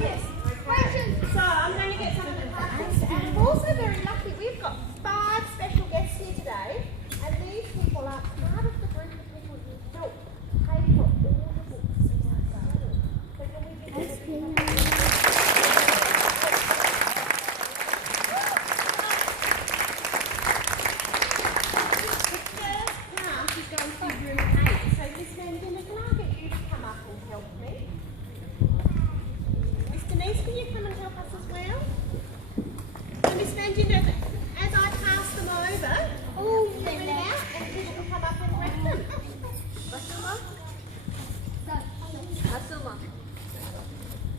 Yes. So I'm going to get some of the cupcakes, and I'm also very lucky. We've got 5 special guests here today, and these people are part of the group of people who help pay for all the books in our school. So can we give them a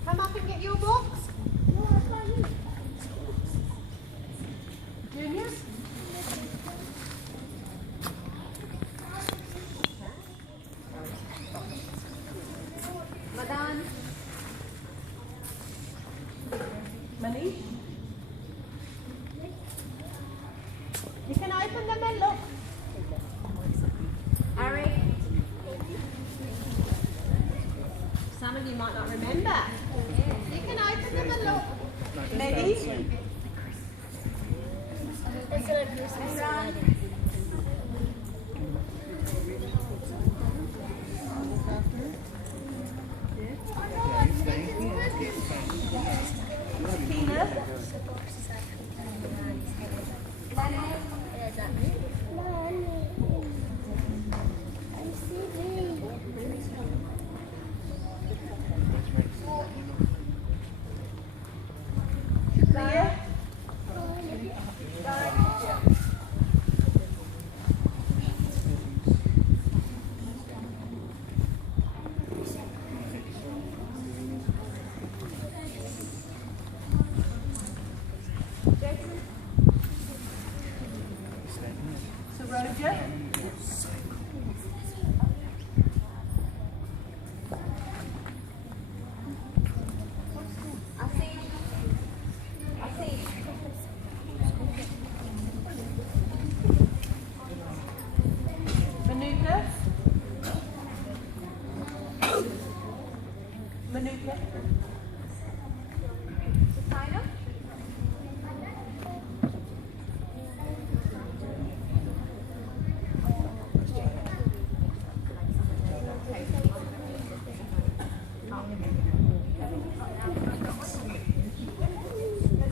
come up and get your box. Junior? Madame? Manish? You can open them and look. Ari? Some of you might not remember. You can open them and look. Maybe.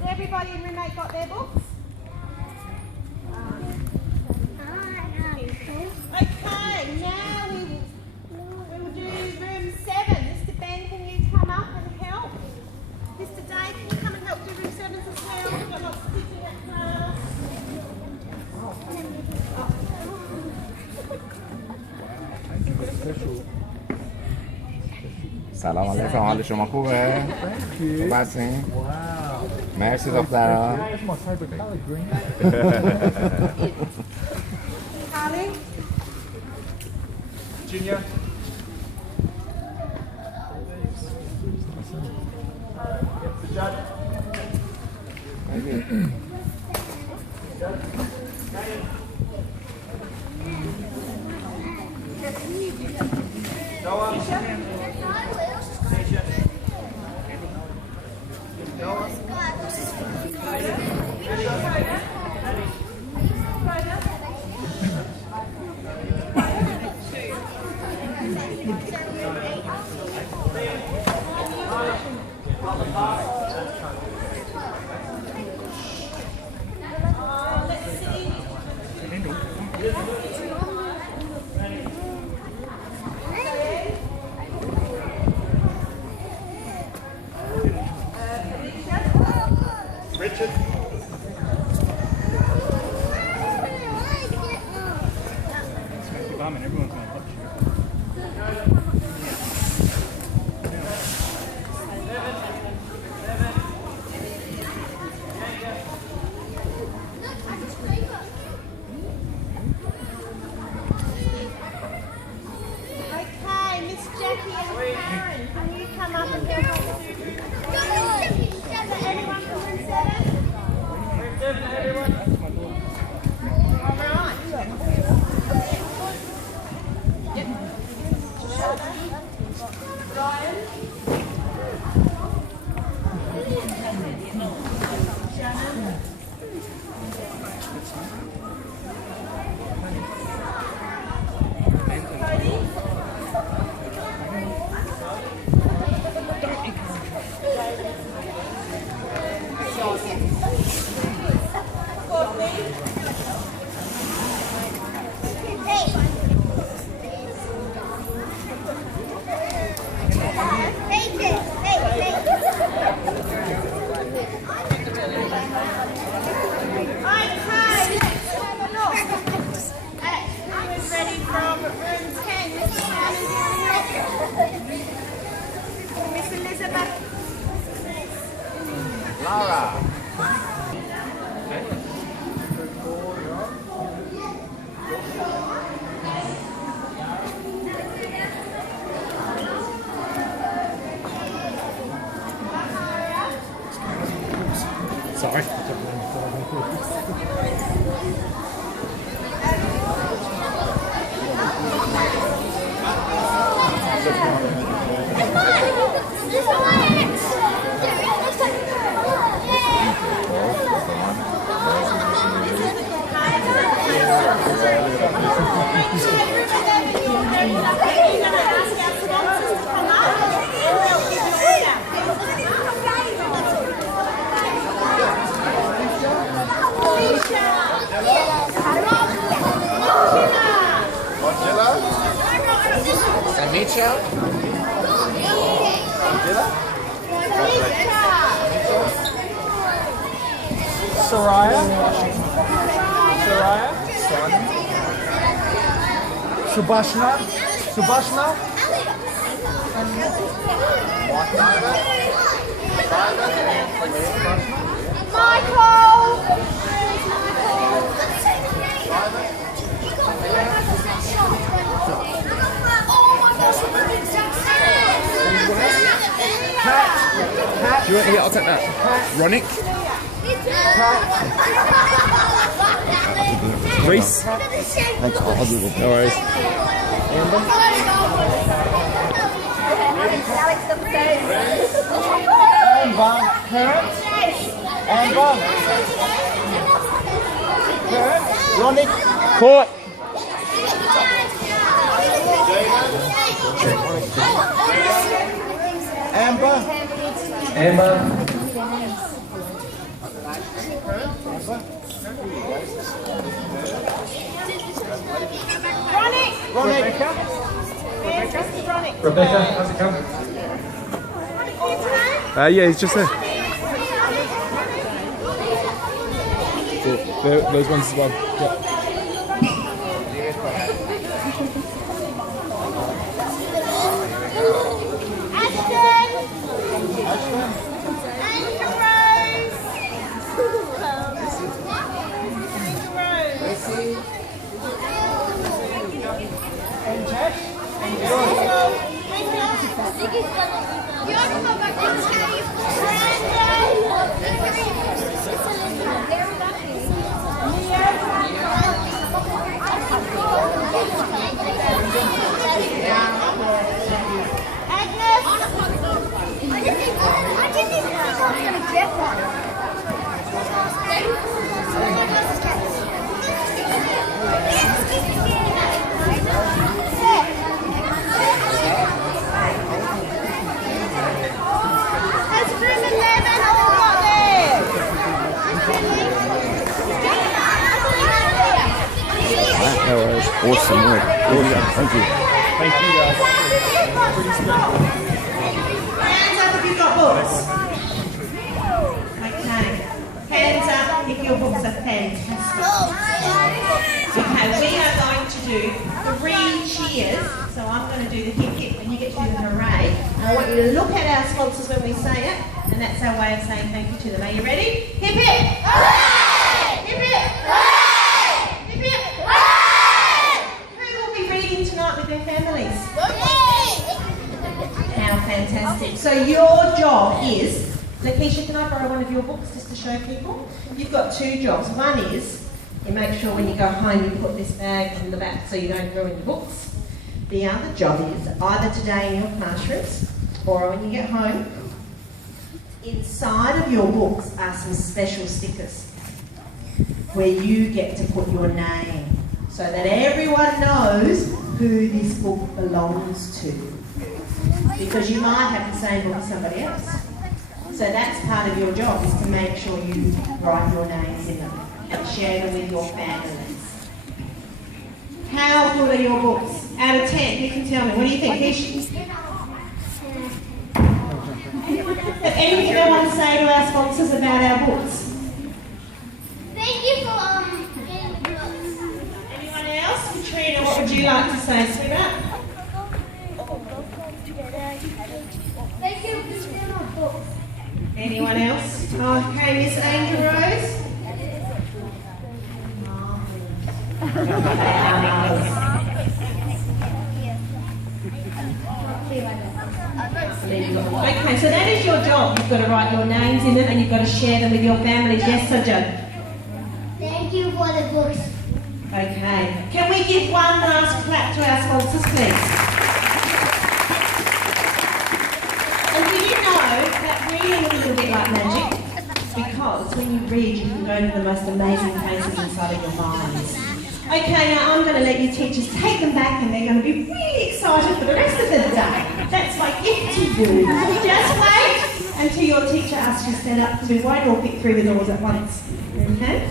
Everybody in room 8 got their books? Okay, now we will do room 7. Mr. Ben, can you come up and help? Mr. Dave, can you come and help do room 7 as well? We've got lots of kids in that class. سلام علیکم، حال شما خوبه؟ خوب هستین؟ مرسی دخترها. Junior. Richard. Everyone's going to touch you. Okay, Miss Jackie and Karen, can you come up and help us? Anyone from room 7? Room 7, everyone. All right. Yep. Ryan. Miss Elizabeth. Laura. Sorry. Anicha? Soraya? Subhashna? Do you want to get? I'll take that. Ronick? Reese? Thanks, I'll do it. No worries. Amber? Parents? Amber? Parents? Ronick? Court? Amber? Rebecca, how's it going? Yeah, he's just there. Those ones as well. Yeah. Awesome work. Thank you. Thank you, guys. Hands up if you've got books. Okay. Hands up if your books are fantastic. Okay, we are going to do 3 cheers. So I'm going to do the hip hip and you get to do the hooray. And I want you to look at our sponsors when we say it, and that's our way of saying thank you to them. Are you ready? Hip hip! Hooray! Hip hip! Hooray! Hip hip! Hooray! Who will be reading tonight with their families? How fantastic. So your job is, Lakeisha, can I borrow one of your books just to show people? You've got 2 jobs. One is, you make sure when you go home you put this bag in the back so you don't ruin your books. The other job is, either today in your classrooms or when you get home, inside of your books are some special stickers where you get to put your name so that everyone knows who this book belongs to. Because you might have the same book as somebody else. So that's part of your job, is to make sure you write your names in them and share them with your families. How good are your books? Out of 10, you can tell me. What do you think? Anything they want to say to our sponsors about our books? Thank you for getting the books. Anyone else? Katrina, what would you like to say, sweetheart? Thank you for getting my books. Anyone else? Okay, Miss Angel Rose. Okay, so that is your job. You've got to write your names in them and you've got to share them with your families. Yes, Sojo? Thank you for the books. Okay. Can we give one last clap to our sponsors, please? And do you know that reading is a little bit like magic? Because when you read, you can go to the most amazing places inside of your minds. Okay, now I'm going to let you teachers take them back and they're going to be really excited for the rest of the day. That's my gift to you. Just wait until your teacher asks you to stand up, because we won't all pick through the doors at once. Okay?